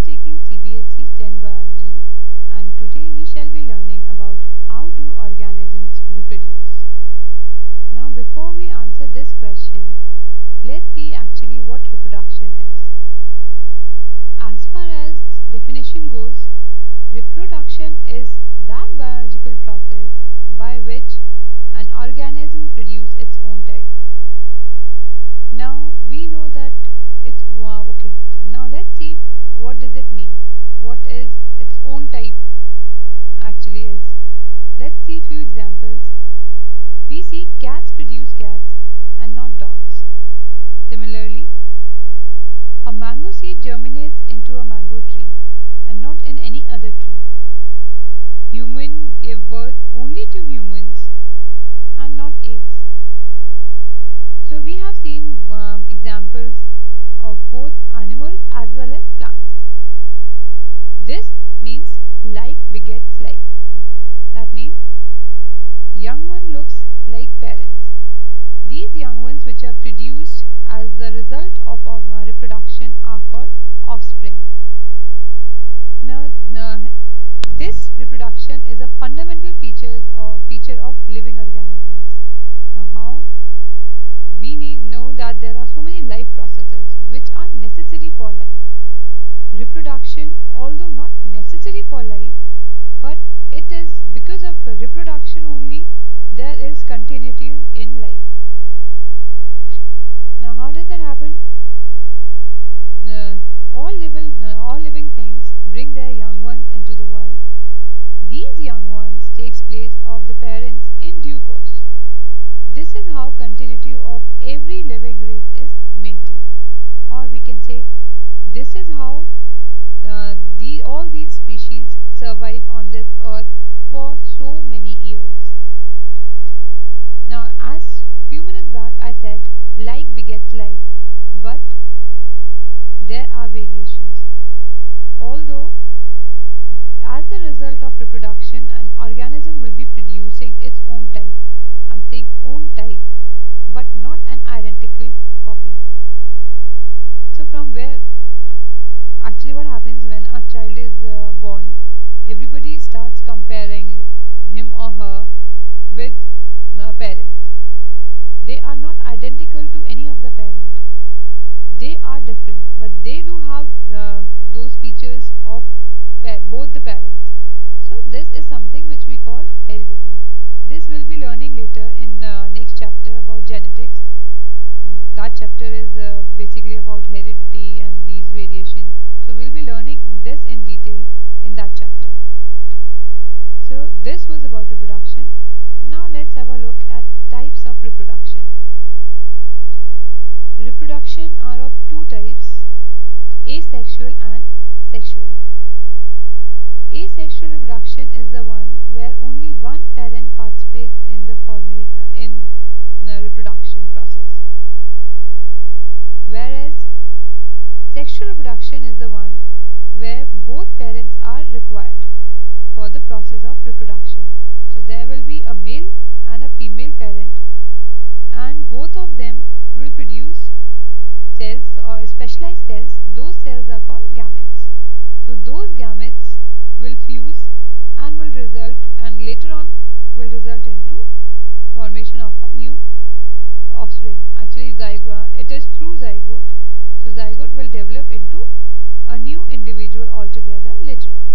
be taking CBSE X Biology, and today we shall be learning about how do organisms reproduce. Now before we answer this question, let's see actually what reproduction is. As far as definition goes, reproduction is that biological process by which an organism produces its own type. Now we know that it's okay. Now let's see what does it mean. What is its own type actually is. Let's see few examples. We see cats produce cats and not dogs. Similarly, a mango seed germinates into a mango tree and not in any other tree. Humans give birth only to humans and not apes. So we have seen examples of both animals as well as plants. This means like begets like. That means young one looks like parents. These young ones which are produced as the result of reproduction are called offspring. Now this reproduction is a fundamental feature of living organisms. Now how? We need to know that there are so many life processes which are necessary for life. Reproduction, although not necessary for life, but it is because of reproduction only there is continuity in life. Now how does that happen? All living things bring their young ones into the world. These young ones takes place of the parents in due course. This is how continuity of every living race is maintained, or we can say this is how all these species survive on this earth for so many years. Now as a few minutes back I said like begets like, but there are variations. Although as the result of reproduction an organism will be producing its own type. I'm saying own type, but not an identical copy. So from where actually what happens when a child is born, everybody starts comparing him or her with a parent. They are not identical to any of the parents. They are different, but they do have those features of both the parents. So this is something which we call heredity. This we'll be learning later in next chapter about genetics. That chapter is basically about heredity and these variations. So we'll be learning this in detail in that chapter. So this was about reproduction. Now let's have a look at types of reproduction. Reproduction are of two types, asexual and sexual. Asexual reproduction is the one where only one parent participates in the reproduction process, whereas sexual reproduction is the one where both parents are required for the process of reproduction. So there will be a male and a female parent, and both of them will produce cells or specialized cells. Those cells are called gametes. So those gametes will fuse and will result, and later on will result into formation of a new offspring. Actually zygote, it is through zygote. So zygote will develop into a new individual altogether later on.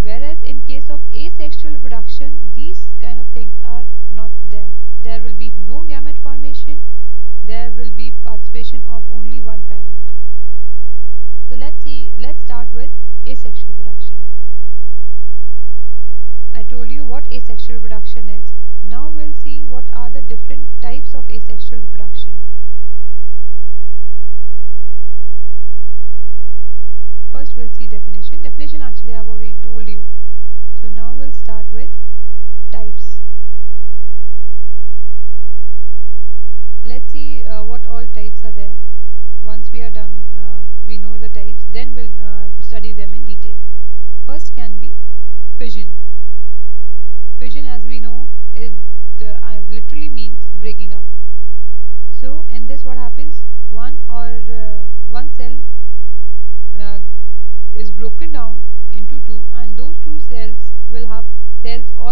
Whereas in case of asexual reproduction, these kind of things are not there. There will be no gamete formation. There will be participation of only one parent. So let's start with asexual reproduction. I told you what asexual reproduction is. Now we'll see what are the different types of asexual reproduction. First we'll see definition. Definition actually I've already told you. So now we'll start with types. Let's see what all types are there. Once we are done, we know the types, then we'll study them in detail. First can be fission. Fission, as we know, is literally means breaking up. So in this what happens? One cell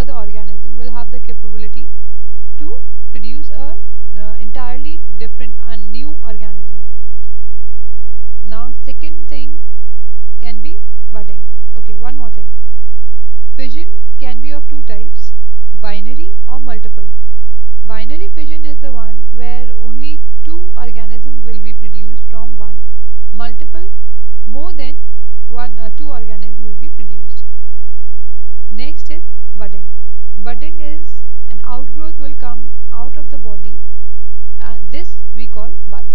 or the organism will have the capability to produce a entirely different and new organism. Now second thing can be budding. Okay, one more thing. Fission can be of two types, binary or multiple. Binary fission is the one where only two organisms will be produced from one. Multiple, more than two organisms will be produced. Next is budding. Budding is an outgrowth will come out of the body. This we call bud.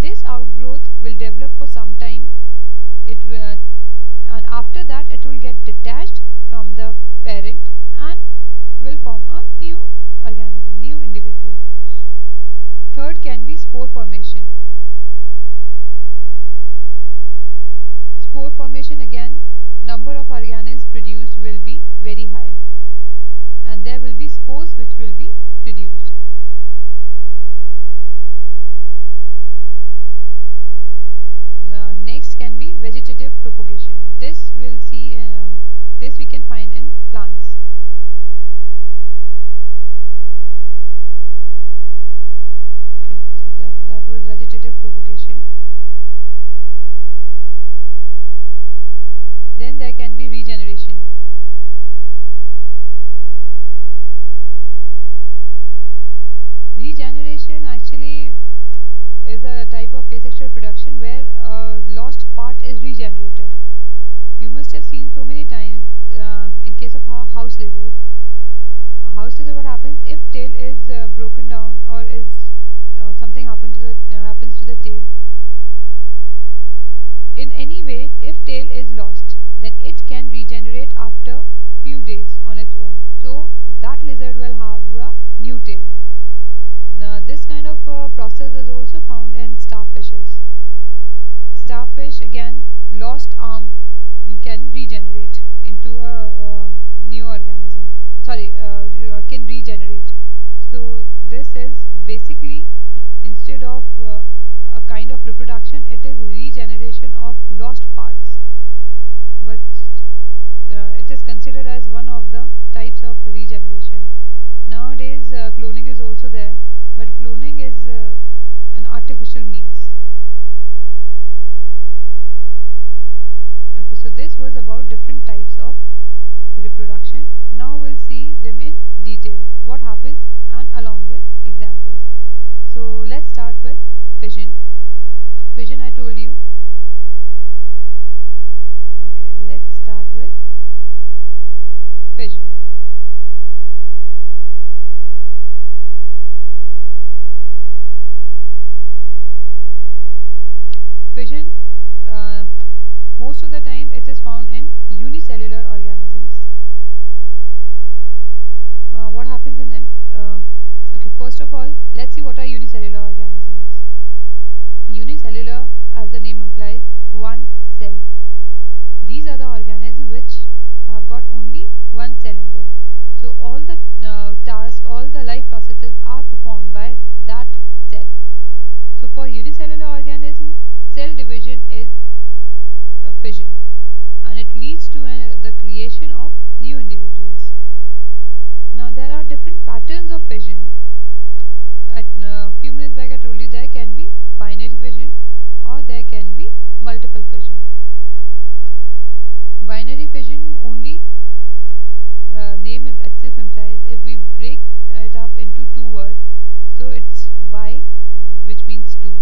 This outgrowth will develop for some time. And after that it will get detached from the parent and will form a new organism, new individual. Third can be spore formation. Spore formation, again, number of organisms produced will be very high, and there will be spores which will be produced. Next can be vegetative propagation. This we'll see. This we can find in plants. Okay, so that was vegetative propagation. Then there can be regeneration. Regeneration actually is a type of asexual production where a lost part is regenerated. You must have seen so many times in case of a house lizard. A house lizard, what happens if tail is broken down or is something happens to the tail? In any way, if tail is lost, then it can regenerate after few days on its own. So that lizard will have a new tail. This kind of process is also found in starfishes. Starfish, again, lost arm can regenerate into a new organism. Can regenerate. So this is basically, instead of a kind of reproduction, it is regeneration of lost parts. But it is considered as one of the types of regeneration. Nowadays, cloning is also there, but cloning is an artificial means. Okay, so this was about different types of reproduction. Now we'll see them in detail, what happens, and along with examples. So let's start with fission. Fission, I told you. Okay, let's start with fission. Fission, most of the time it is found in unicellular organisms. What happens in them? Okay, first of all, let's see what are unicellular organisms. Unicellular, as the name implies, one cell. These are the organisms which have got only one cell in them. So all the tasks, all the life processes are performed by that cell. So for unicellular organisms, cell division is fission, and it leads to the creation of new individuals. Now there are different patterns of fission. At few minutes back I told you there can be binary fission or there can be multiple fission. Binary fission, only name itself implies, if we break it up into two words, so it's bi, which means two.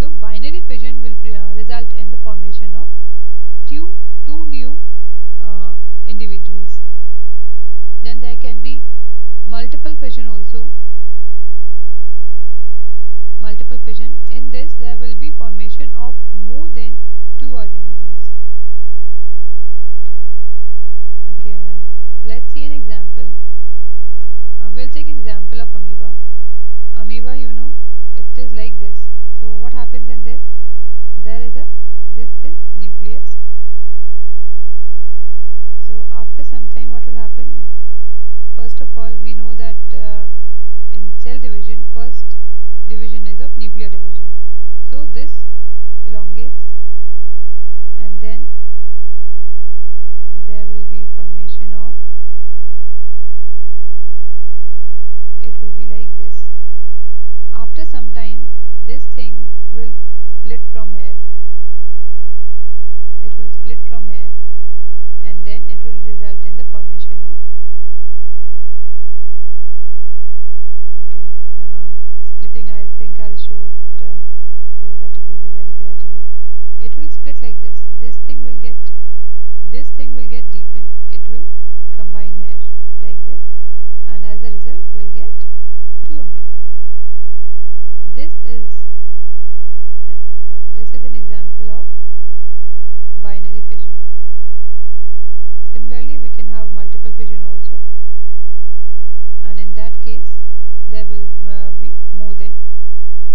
So binary fission will result in the formation of two new individuals. Then there can be multiple fission also. Multiple fission, in this there will be formation of more than two organisms. Okay, let's see an example. We'll take an example of amoeba. Amoeba, you know, it is like this. So what happens in this? There is this is nucleus. So after some time, what will happen? First of all, we know that in cell division, first division is of nuclear division. So this elongates, and then there will be formation of this thing will get deepened. It will combine here like this, and as a result we'll get 2 amoeba. This is an example of binary fission. Similarly, we can have multiple fission also, and in that case there will be more than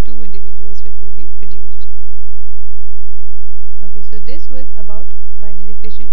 2 individuals which will be produced. Okay, so this was about binary fission.